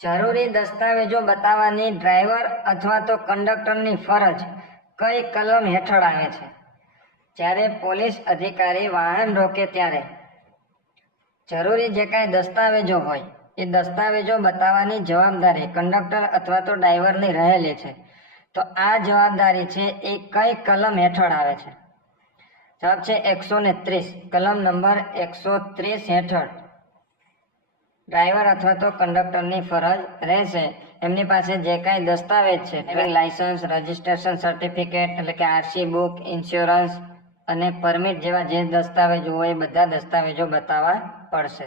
જરૂરી દસ્તાવેજો બતાવવાની ડ્રાઈવર અથવા તો કંડક્ટરની ફરજ કઈ કલમ હેઠળ આવે છે? જ્યારે પોલીસ અધિકારી વાહન રોકે ત્યારે જરૂરી જે કાંઈ દસ્તાવેજો હોય એ દસ્તાવેજો બતાવવાની જવાબદારી કંડક્ટર અથવા તો ડ્રાઈવરની રહેલી છે. તો આ જવાબદારી છે એ કઈ કલમ હેઠળ આવે છે? જવાબ છે 130, કલમ નંબર 130 હેઠળ ડ્રાઈવર અથવા તો કંડક્ટરની ફરજ રહેશે. એમની પાસે જે કાંઈ દસ્તાવેજ છે, ડ્રાઇવિંગ લાયસન્સ, રજિસ્ટ્રેશન સર્ટિફિકેટ એટલે કે આરસી બુક, ઇન્સ્યોરન્સ અને પરમિટ જેવા જે દસ્તાવેજો હોય એ બધા દસ્તાવેજો બતાવવા પડશે.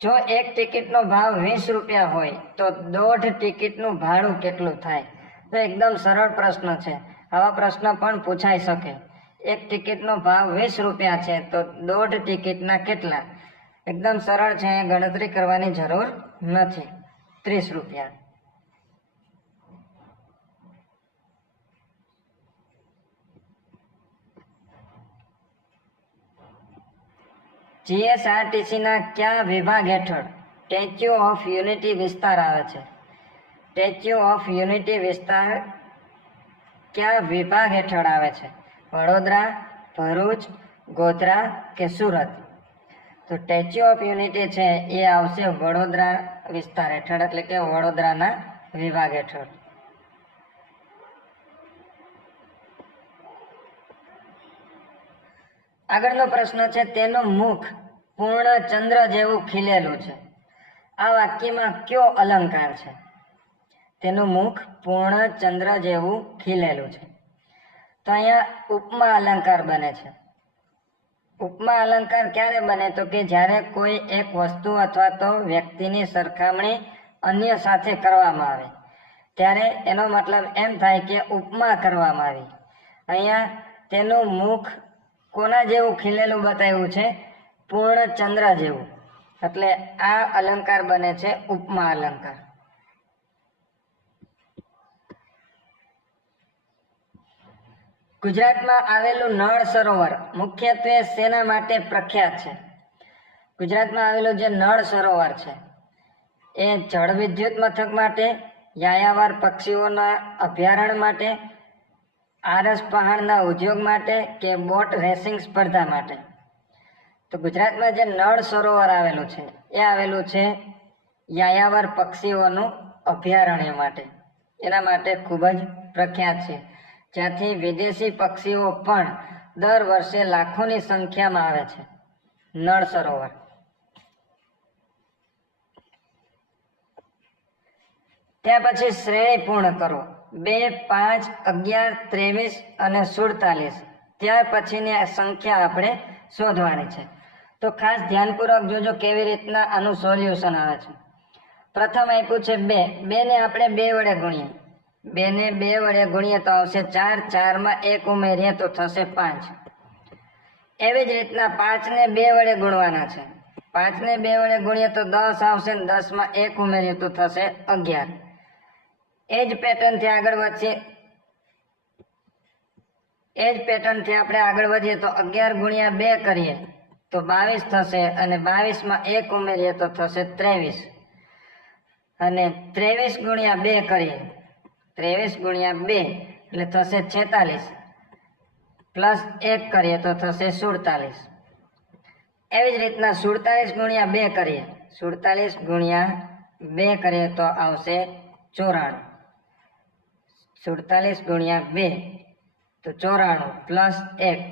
જો એક ટિકિટનો ભાવ 20 રૂપિયા હોય તો દોઢ ટિકિટનું ભાડું કેટલું થાય? તો એકદમ સરળ પ્રશ્ન છે. આવા પ્રશ્ન પણ પૂછાઈ શકે. એક ટિકિટનો ભાવ 20 રૂપિયા છે તો દોઢ ટિકિટના કેટલા? એકદમ સરળ છે, ગણતરી કરવાની જરૂર નથી. 30 રૂપિયા. જીએસઆરટીસીના કયા વિભાગ હેઠળ સ્ટેચ્યુ ઓફ યુનિટી વિસ્તાર આવે છે? સ્ટેચ્યુ ઓફ યુનિટી વિસ્તાર કયા વિભાગ હેઠળ આવે છે? વડોદરા, ભરૂચ, ગોધરા કે સુરત? તો સ્ટેચ્યુ ઓફ યુનિટી છે એ આવશે વડોદરા વિસ્તાર હેઠળ, એટલે કે વડોદરાના વિભાગ હેઠળ. આગળનો પ્રશ્ન છે, તેનું મુખ પૂર્ણ ચંદ્ર જેવું ખીલેલું છે. આ વાક્યમાં કયો અલંકાર છે? તેનું મુખ પૂર્ણ ચંદ્ર જેવું ખીલેલું છે. તો અહીંયા ઉપમા અલંકાર બને છે. ઉપમા અલંકાર ક્યારે બને? તો કે જ્યારે કોઈ એક વસ્તુ અથવા તો વ્યક્તિની સરખામણી અન્ય સાથે કરવામાં આવે ત્યારે એનો મતલબ એમ થાય કે ઉપમા કરવામાં આવી. અહીંયા તેનું મુખ કોના જેવું ખીલેલું બતાવ્યું છે? પૂર્ણ ચંદ્ર જેવું. એટલે આ અલંકાર બને છે ઉપમા અલંકાર. ગુજરાતમાં આવેલું નળ સરોવર મુખ્યત્વે શેના માટે પ્રખ્યાત છે? ગુજરાતમાં આવેલું જે નળ સરોવર છે એ જળ વિદ્યુત મથક માટે, યાયાવર પક્ષીઓના અભયારણ્ય માટે, આરસ પહાડના ઉદ્યોગ માટે કે બોટ રેસિંગ સ્પર્ધા માટે? તો ગુજરાતમાં જે નળ સરોવર આવેલું છે એ આવેલું છે યાયાવર પક્ષીઓનું અભયારણ્ય માટે. એના માટે ખૂબ જ પ્રખ્યાત છે, જ્યાંથી વિદેશી પક્ષીઓ પણ દર વર્ષે લાખોની સંખ્યામાં આવે છે. નળ સરોવર. ત્યાર પછી શ્રેણી પૂર્ણ કરો. 2, 5, 11, 23 અને 47. ત્યાર પછીની સંખ્યા આપણે શોધવાની છે. તો ખાસ ધ્યાનપૂર્વક જોજો કેવી રીતના આનું સોલ્યુશન આવે છે. પ્રથમ આપ્યું છે 2. 2 ને આપણે 2 વડે ગુણીએ. 2 ને 2 વડે ગુણીએ તો આવશે 4. 4 માં 1 ઉમેરીએ તો થશે 5. એવી જ રીતના 5 ને 2 વડે ગુણવાના છે. 5 ને 2 વડે ગુણીએ તો 10 આવશે. 10 માં 1 ઉમેરીએ તો થશે 11. એ જ પેટર્નથી આગળ વધીએ. એ જ પેટર્નથી આપણે આગળ વધીએ તો 11 ગુણ્યા 2 કરીએ તો 22 થશે, અને 22 માં 1 ઉમેરીએ તો થશે 23. અને 23 ગુણ્યા 2 કરીએ, 23 ગુણ્યા 2 એટલે થશે 46, પ્લસ 1 કરીએ તો થશે 47. એવી જ રીતના 47 ગુણ્યા 2 કરીએ, 47 ગુણ્યા 2 કરીએ તો આવશે 94. 47 ગુણ્યા 2 તો 94 પ્લસ 1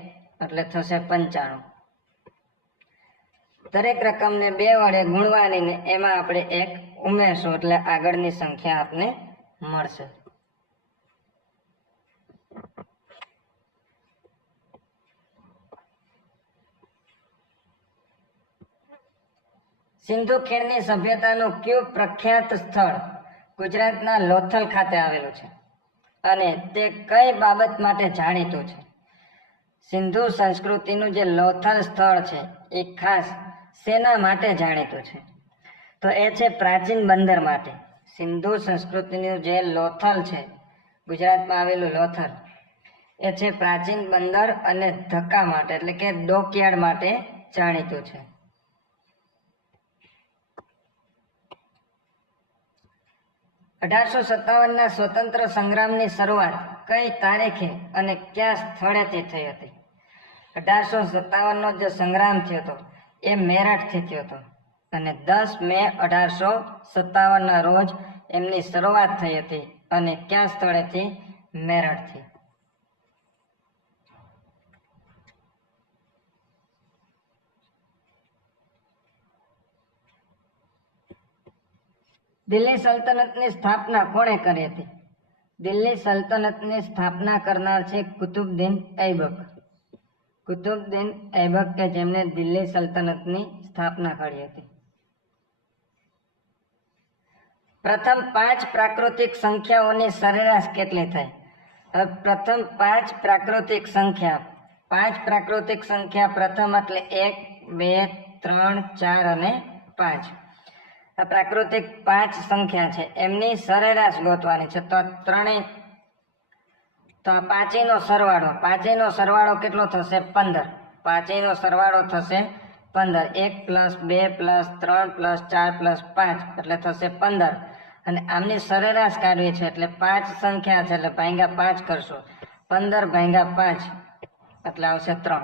એટલે થશે 95. દરેક રકમને 2 વડે ગુણવાની ને એમાં આપણે 1 ઉમેરશું એટલે આગળની સંખ્યા આપને મળશે. સિંધુ ખીણની સભ્યતાનું કયું પ્રખ્યાત સ્થળ ગુજરાતના લોથલ ખાતે આવેલું છે અને તે કઈ બાબત માટે જાણીતું છે? સિંધુ સંસ્કૃતિનું જે લોથલ સ્થળ છે એ ખાસ શેના માટે જાણીતું છે? તો એ છે પ્રાચીન બંદર માટે. સિંધુ સંસ્કૃતિનું જે લોથલ છે, ગુજરાતમાં આવેલું લોથલ, એ છે પ્રાચીન બંદર અને ધક્કા માટે, એટલે કે ડોકયાર્ડ માટે જાણીતું છે. ના સ્વતંત્ર સંગ્રામની શરૂઆત કઈ તારીખે અને કયા સ્થળેથી થઈ હતી? 1857 નો જે સંગ્રામ થયો હતો એ મેરઠથી થયો હતો, અને 10 મે 1857 ના રોજ એમની શરૂઆત થઈ હતી. અને કયા સ્થળેથી? મેરઠથી. દિલ્હી સલ્તનતની સ્થાપના કોણે કરી હતી? દિલ્હી સલ્તનતની સ્થાપના કરનાર છે કુતુબુદ્દીન ઐબક. કુતુબુદ્દીન ઐબક કે જેમણે દિલ્હી સલ્તનતની સ્થાપના કરી હતી. પ્રથમ 5 પ્રાકૃતિક સંખ્યાઓની સરેરાશ કેટલી થઈ? પ્રથમ 5 પ્રાકૃતિક સંખ્યા, 5 પ્રાકૃતિક સંખ્યા પ્રથમ એટલે 1, 2, 3, 4 અને 5. આ પ્રાકૃતિક 5 સંખ્યા છે એમની સરેરાશ ગોતવાની છે. તો ત્રણેય, તો આ પાંચેયનો સરવાળો, પાંચેયનો સરવાળો કેટલો થશે? 15. પાંચેયનો સરવાળો થશે 15. 1 + 2 + 3 + 4 + 5 એટલે થશે 15. અને આમની સરેરાશ કાઢવી છે એટલે 5 સંખ્યા છે એટલે ભાગ્યા 5 કરશો 15 ભાગ્યા 5 એટલે આવશે 3.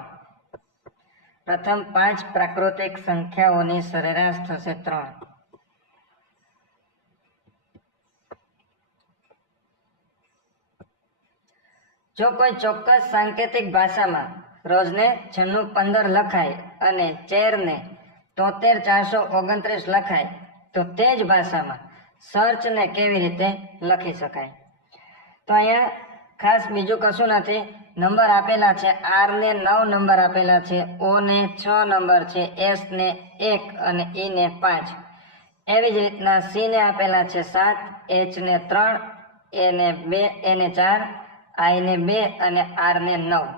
પ્રથમ 5 પ્રાકૃતિક સંખ્યાઓની સરેરાશ થશે 3. જો કોઈ ચોક્કસ સાંકેતિક ભાષામાં રોજને 9615 લખાય અને ચેરને 73429 લખાય તો તે જ ભાષામાં સર્ચને કેવી રીતે લખી શકાય? તો અહીંયા ખાસ બીજું કશું નથી. નંબર આપેલા છે. આર ને 9 નંબર આપેલા છે, ઓ ને 6 નંબર છે, એસ ને 1 અને ઈ ને 5. એવી જ રીતના સી ને આપેલા છે 7, એચ ને 3, એ ને 2, એ ને 4, આઈ ને 2 અને આર ને 9.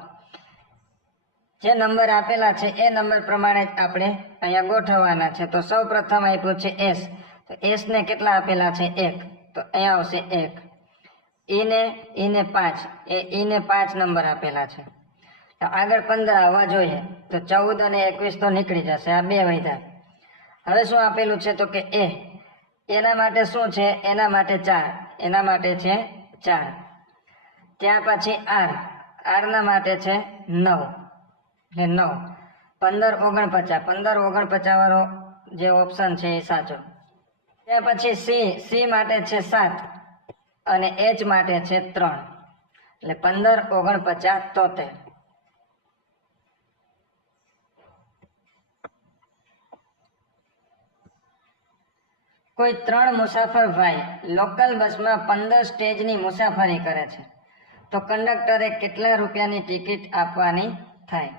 જે નંબર આપેલા છે એ નંબર પ્રમાણે જ આપણે અહીંયા ગોઠવવાના છે. તો સૌ પ્રથમ આપ્યું છે એસ, તો એસ ને કેટલા આપેલા છે 1, તો અહીંયા આવશે 1. ઈ ને 5, એ ઈ ને 5 નંબર આપેલા છે. તો આગળ 15 આવવા જોઈએ, તો 14 અને 21 તો નીકળી જશે, આ 2 વધ્યા. હવે શું આપેલું છે તો કે એના માટે શું છે? એના માટે 4, એના માટે છે 4. ત્યાં પછી આર ના માટે છે 9 એટલે 9. 15 49 વાળો જે ઓપ્શન છે એ સાચો. ત્યાં પછી સી માટે છે 7 અને એચ માટે છે 3 એટલે 15 49 73. કોઈ 3 મુસાફર ભાઈ લોકલ બસમાં 15 સ્ટેજની મુસાફરી કરે છે તો કંડક્ટરે કેટલા રૂપિયાની ટિકિટ આપવાની થાય?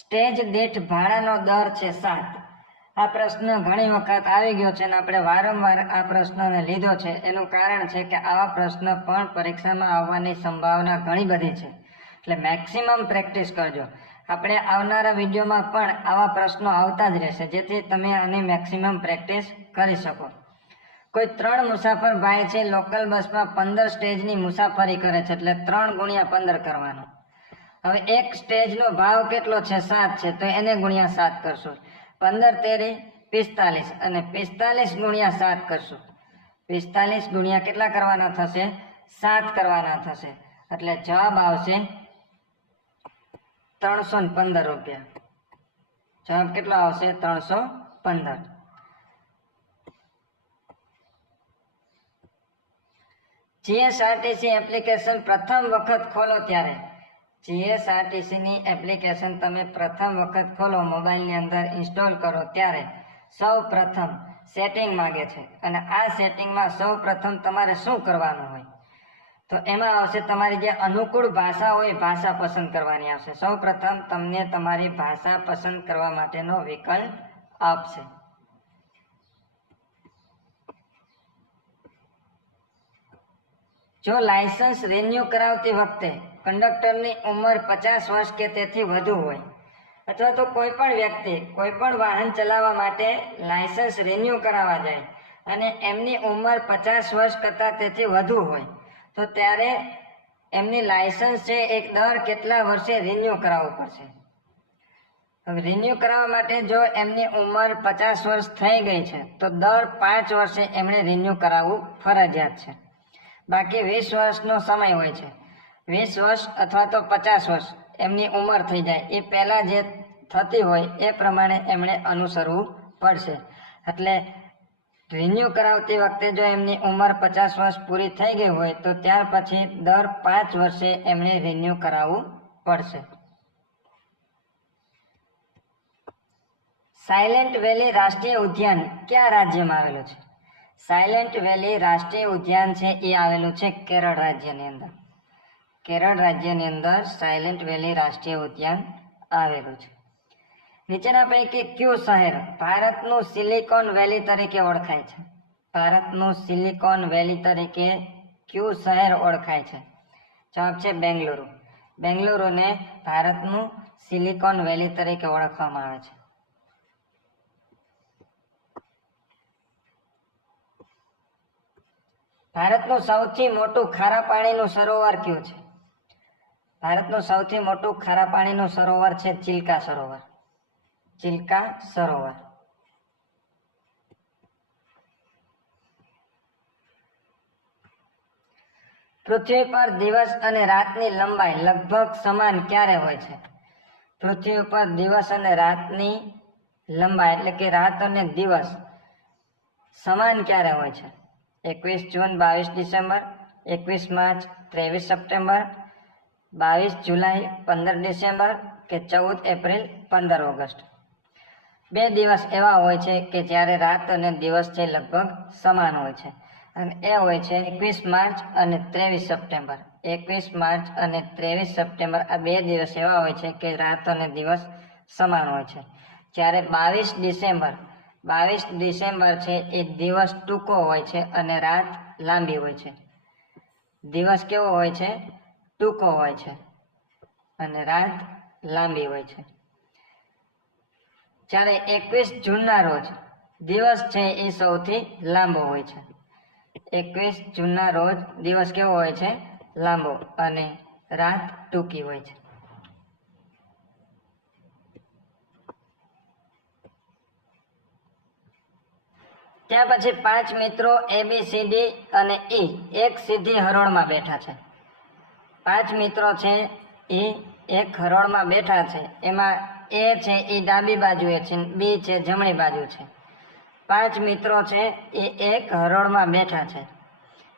સ્ટેજ દીઠ ભાડાનો દર છે 7. આ પ્રશ્ન ઘણી વખત આવી ગયો છે અને આપણે વારંવાર આ પ્રશ્નને લીધો છે. એનું કારણ છે કે આવા પ્રશ્ન પણ પરીક્ષામાં આવવાની સંભાવના ઘણી બધી છે, એટલે મેક્સિમમ પ્રેક્ટિસ કરજો. આપણે આવનારા વિડીયોમાં પણ આવા પ્રશ્નો આવતા જ રહેશે, જેથી તમે આની મેક્સિમમ પ્રેક્ટિસ કરી શકો. કોઈ 3 મુસાફર ભાઈ છે, લોકલ બસમાં 15 સ્ટેજની મુસાફરી કરે છે એટલે 3 ગુણ્યા 15 કરવાનો. હવે એક સ્ટેજનો ભાવ કેટલો છે? 7 છે, તો એને ગુણ્યા 7 કરશું. 15 તેરી 45 અને 45 ગુણ્યા 7 કરશું. 45 ગુણ્યા કેટલા કરવાના થશે? 7 કરવાના થશે. એટલે જવાબ આવશે 315 રૂપિયા. જવાબ કેટલો આવશે? 315. જીએસઆરટીસી એપ્લિકેશન પ્રથમ વખત ખોલો ત્યારે, જીએસઆરટીસીની એપ્લિકેશન તમે પ્રથમ વખત ખોલો, મોબાઈલની અંદર ઇન્સ્ટોલ કરો ત્યારે સૌ પ્રથમ સેટિંગ માંગે છે અને આ સેટિંગમાં સૌ પ્રથમ તમારે શું કરવાનું હોય? તો એમાં આવશે તમારી જે અનુકૂળ ભાષા હોય ભાષા પસંદ કરવાની આવશે. સૌ પ્રથમ તમને તમારી ભાષા પસંદ કરવા માટેનો વિકલ્પ આપશે. જો લાયસન્સ રિન્યુ કરાવતી વખતે કંડક્ટરની ઉંમર 50 વર્ષ કે તેથી વધુ હોય અથવા તો કોઈ પણ વ્યક્તિ કોઈ પણ વાહન ચલાવવા માટે લાયસન્સ રિન્યુ કરાવવા જાય અને એમની ઉંમર 50 વર્ષ કરતાં તેથી વધુ હોય તો ત્યારે એમની લાયસન્સ છે એક દર કેટલા વર્ષે રિન્યુ કરાવવું પડશે? હવે રિન્યુ કરાવવા માટે જો એમની ઉંમર 50 વર્ષ થઈ ગઈ છે તો દર 5 વર્ષે એમણે રિન્યુ કરાવવું ફરજિયાત છે. બાકી 20 વર્ષનો સમય હોય છે. 20 વર્ષ અથવા તો 50 વર્ષ એમની ઉંમર થઈ જાય એ પહેલાં જે થતી હોય એ પ્રમાણે એમણે અનુસરવું પડશે. એટલે રિન્યુ કરાવતી વખતે જો એમની ઉંમર 50 વર્ષ પૂરી થઈ ગઈ હોય તો ત્યાર પછી દર 5 વર્ષે એમણે રિન્યુ કરાવવું પડશે. સાયલેન્ટ વેલી રાષ્ટ્રીય ઉદ્યાન કયા રાજ્યમાં આવેલું છે? સાયલેન્ટ વેલી રાષ્ટ્રીય ઉદ્યાન છે એ આવેલું છે કેરળ રાજ્યની અંદર. કેરળ રાજ્યની અંદર સાયલેન્ટ વેલી રાષ્ટ્રીય ઉદ્યાન આવેલું છે. નીચેના પૈકી કયું શહેર ભારતનું સિલિકોન વેલી તરીકે ઓળખાય છે? ભારતનું સિલિકોન વેલી તરીકે કયું શહેર ઓળખાય છે? જવાબ છે બેંગલુરુ. બેંગલુરુને ભારતનું સિલિકોન વેલી તરીકે ઓળખવામાં આવે છે. ભારતનું સૌથી મોટું ખારા પાણીનું સરોવર કયું છે? ભારતનું સૌથી મોટું ખારા પાણીનું સરોવર છે ચિલ્કા સરોવર. ચિલ્કા સરોવર. પૃથ્વી પર દિવસ અને રાતની લંબાઈ લગભગ સમાન ક્યારે હોય છે? પૃથ્વી પર દિવસ અને રાતની લંબાઈ એટલે કે રાત અને દિવસ સમાન ક્યારે હોય છે? 21 જૂન, 22 ડિસેમ્બર, 21 માર્ચ, 23 સપ્ટેમ્બર, 22 જુલાઈ, 15 ડિસેમ્બર કે 14 એપ્રિલ, 15 ઓગસ્ટ. બે દિવસ એવા હોય છે કે જ્યારે રાત અને દિવસ છે લગભગ સમાન હોય છે, અને એ હોય છે 21 માર્ચ અને 23 સપ્ટેમ્બર. 21 માર્ચ અને 23 સપ્ટેમ્બર આ બે દિવસ એવા હોય છે કે રાત અને દિવસ સમાન હોય છે. જ્યારે 22 ડિસેમ્બર છે એ દિવસ ટૂંકો હોય છે અને રાત લાંબી હોય છે. દિવસ કેવો હોય છે? ટૂંકો હોય છે અને રાત લાંબી હોય છે. જ્યારે 21 જૂનના રોજ દિવસ છે એ સૌથી લાંબો હોય છે. 21 જૂનના રોજ દિવસ કેવો હોય છે? લાંબો, અને રાત ટૂંકી હોય છે. ત્યાં પછી 5 મિત્રો ABCD અને E એક સીધી હરોળમાં બેઠા છે. 5 મિત્રો છે એ એક હરોળમાં બેઠા છે. એમાં A છે એ ડાબી બાજુએ છે, B છે જમણી બાજુ છે. 5 મિત્રો છે એ એક હરોળમાં બેઠા છે.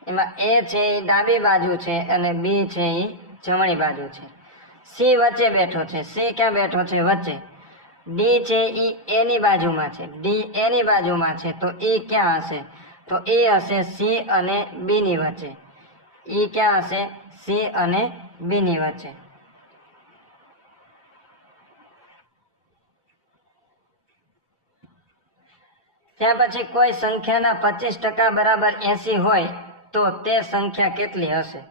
એમાં A છે એ ડાબી બાજુ છે અને B છે એ જમણી બાજુ છે. C વચ્ચે બેઠો છે. C ક્યાં બેઠો છે? વચ્ચે. D છે એ એની બાજુમાં છે. D એની બાજુમાં છે, તો E ક્યાં હશે? તો E હશે C અને B ની વચ્ચે. E ક્યાં હશે? C અને B ની વચ્ચે. ત્યાં પછી કોઈ સંખ્યાના 25% બરાબર 80 હોય તો તે સંખ્યા કેટલી હશે?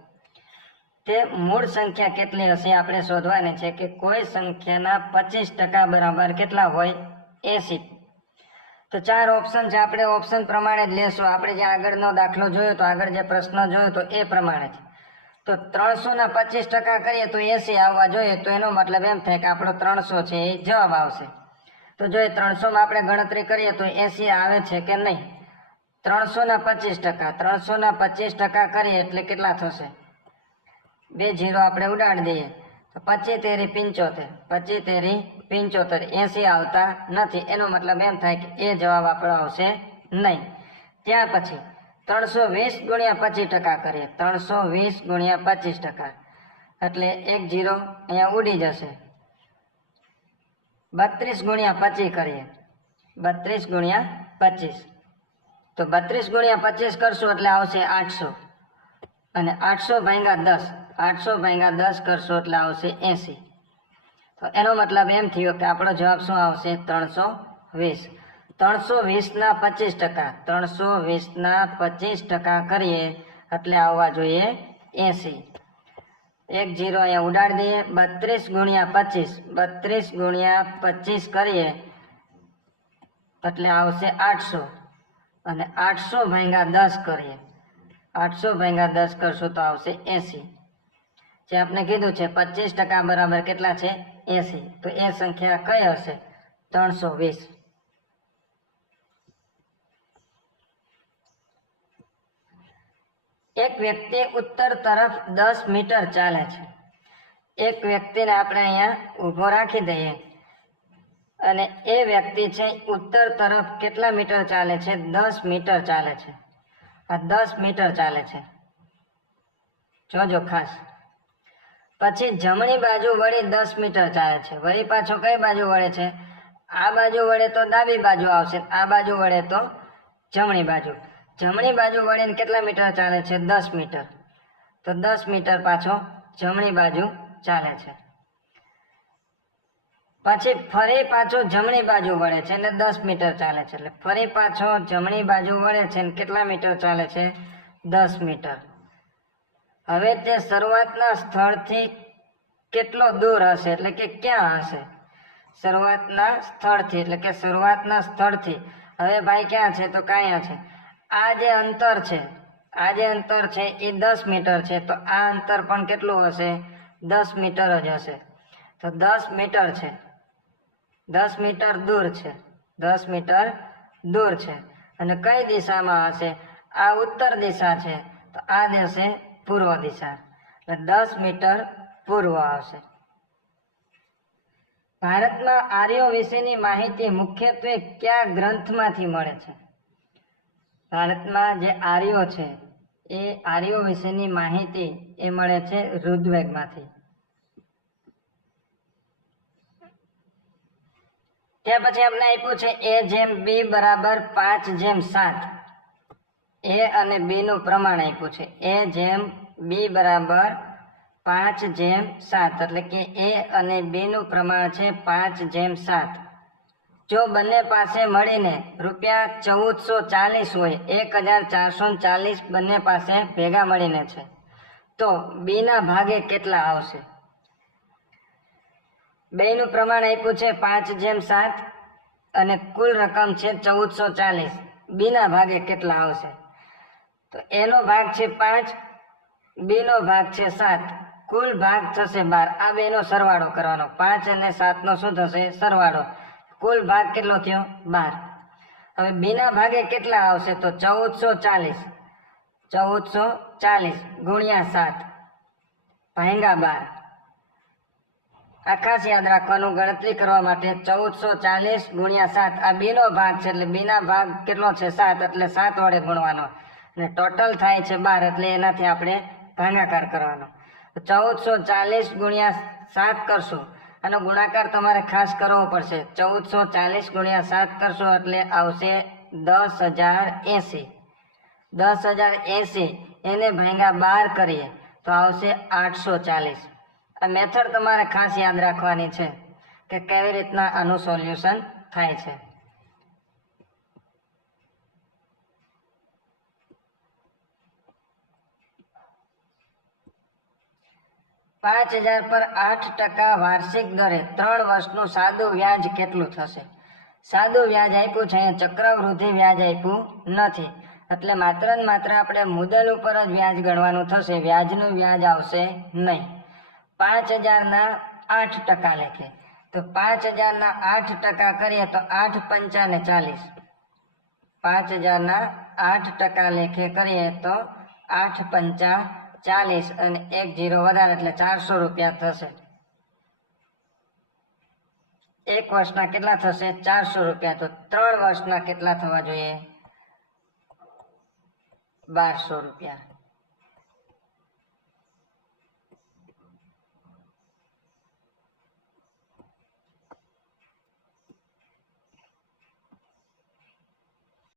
તે મૂળ સંખ્યા કેટલી હશે આપણે શોધવાની છે કે કોઈ સંખ્યાના 25% બરાબર કેટલા હોય? 80. તો 4 ઓપ્શન છે. આપણે ઓપ્શન પ્રમાણે જ લેશું. આપણે જે આગળનો દાખલો જોયો તો આગળ જે પ્રશ્ન જોયો તો એ પ્રમાણે છે. તો 300 ના 25% કરીએ તો 80 આવવા જોઈએ. તો એનો મતલબ એમ થાય કે આપણો 300 છે એ જવાબ આવશે. તો જો 300 માં આપણે ગણતરી કરીએ તો 80 આવે છે કે નહીં? 300 ના 25%, 300 ના 25% કરીએ એટલે કેટલા થશે? 2 0 આપણે ઉડાડી દઈએ તો 25 તેરી 75, 80 આવતા નથી. એનો મતલબ એમ થાય કે એ જવાબ આપણો આવશે નહીં. ત્યાં પછી 320 ગુણ્યા 25% કરીએ. 320 ગુણ્યા 25% એટલે 1 0 અહીંયા ઉડી જશે. 32 ગુણ્યા 25 કરીએ. 32 ગુણ્યા 25 તો 32 ગુણ્યા 25 કરશું એટલે આવશે 800, અને 800 ભાગ્યા 10, 800 ભાગ્યા 10 કરશો એટલે આવશે 80. તો એનો મતલબ એમ થયો કે આપણો જવાબ શું આવશે? 320. 320 ના 25%, 320 ના 25% કરીએ એટલે આવવા જોઈએ 80. 1 0 અહીંયા ઉડાડી દઈએ. 32 ગુણ્યા 25, 32 ગુણ્યા 25 કરીએ એટલે આવશે 800, અને 800 ભાગ્યા 10 કરીએ. 800 ભાગ્યા 10 કરશો તો આવશે 80. જે આપણે કીધું છે 25% બરાબર કેટલા છે? 80. તો એ સંખ્યા કઈ હશે? 320. એક વ્યક્તિ ઉત્તર તરફ 10 મીટર ચાલે છે. એક વ્યક્તિને આપણે અહીંયા ઊભો રાખી દઈએ અને એ વ્યક્તિ છે ઉત્તર તરફ કેટલા મીટર ચાલે છે? 10 મીટર ચાલે છે. આ 10 મીટર ચાલે છે, જોજો ખાસ. પછી જમણી બાજુ વળી 10 મીટર ચાલે છે. વળી પાછો કઈ બાજુ વળે છે? આ બાજુ વળે તો ડાબી બાજુ આવશે, આ બાજુ વળે તો જમણી બાજુ. જમણી બાજુ વળીને કેટલા મીટર ચાલે છે? 10 મીટર. તો 10 મીટર પાછો જમણી બાજુ ચાલે છે. પછી ફરી પાછો જમણી બાજુ વળે છે એટલે 10 મીટર ચાલે છે. એટલે ફરી પાછો જમણી બાજુ વળે છે અને કેટલા મીટર ચાલે છે? 10 મીટર. હવે તે શરૂઆતના સ્થળથી કેટલો દૂર હશે? એટલે કે ક્યાં હશે? શરૂઆતના સ્થળથી એટલે કે શરૂઆતના સ્થળથી હવે ભાઈ ક્યાં છે? તો ક્યાં છે? આ જે અંતર છે, આ જે અંતર છે એ 10 મીટર છે. તો આ અંતર પણ કેટલું હશે? 10 મીટર જ હશે. તો 10 મીટર છે, 10 મીટર દૂર છે, 10 મીટર દૂર છે. અને કઈ દિશામાં હશે? આ ઉત્તર દિશા છે, તો આ હશે પૂર્વ દિશા, એટલે 10 મીટર પૂર્વ આવશે. ભારતમાં આર્યો વિશેની માહિતી મુખ્યત્વે કયા ગ્રંથમાંથી મળે છે? ભારતમાં જે આર્યો છે એ આર્યો વિશેની માહિતી એ મળે છે ઋગ્વેદમાંથી. ત્યાર પછી આપણે આપ્યું છે A/B બરાબર 5/7. એ અને બી નું પ્રમાણ આપ્યું છે. A/B બરાબર 5/7, એટલે કે એ અને બી નું પ્રમાણ છે 5/7. જો બંને પાસે મળીને રૂપિયા 1440 હોય, 1440 બંને પાસે ભેગા મળીને છે, તો બી ના ભાગે કેટલા આવશે? બે નું પ્રમાણ આપ્યું છે 5/7 અને કુલ રકમ છે 1440. બી ના ભાગે કેટલા આવશે? તો એનો ભાગ છે 5, બી નો ભાગ છે 7, કુલ ભાગ થશે 12. આ બે નો સરવાળો કરવાનો. 5 અને 7 નો શું થશે? સરવાળો. કુલ ભાગ કેટલો થયો? 12. હવે બી ના ભાગે કેટલા આવશે? તો 1440. 1440 ગુણ્યા 7 ભાગ્યા 12. આ ખાસ યાદ રાખવાનું, ગણતરી કરવા માટે 1440 ગુણ્યા 7. આ બી નો ભાગ છે એટલે બી ના ભાગ કેટલો છે? 7, એટલે 7 વડે ગુણવાનો અને ટોટલ થાય છે 12, એટલે એનાથી આપણે ભાગાકાર કરવાનો. 1440 ગુણ્યા 7 કરશું, આનો ગુણાકાર તમારે ખાસ કરવો પડશે. 1440 ગુણ્યા 7 કરશો એટલે આવશે 10,080. 10,080 એને ભાગ્યા 12 કરીએ તો આવશે 840. આ મેથડ તમારે ખાસ યાદ રાખવાની છે કે કેવી રીતના આનું સોલ્યુશન થાય છે. $5,000 પર 8% વાર્ષિક દરે 3 વર્ષનું સાદું વ્યાજ કેટલું થશે? સાદું વ્યાજ આપ્યું છે, અહીંયા ચક્રવૃદ્ધિ વ્યાજ આપ્યું નથી, એટલે માત્ર ને માત્ર આપણે મુદ્દલ ઉપર જ વ્યાજ ગણવાનું થશે. વ્યાજનું વ્યાજ આવશે નહીં. 5,000 ના 8% લેખે, તો 5,000 ના 8% કરીએ તો 8×5 = 40. 5,000 ના 8% લેખે કરીએ તો 8×5 = 40 અને 1 0 વધારે એટલે 400 રૂપિયા થશે. એક વર્ષના કેટલા થશે? 400 રૂપિયા. તો 3 વર્ષના કેટલા થવા જોઈએ? 1200 રૂપિયા.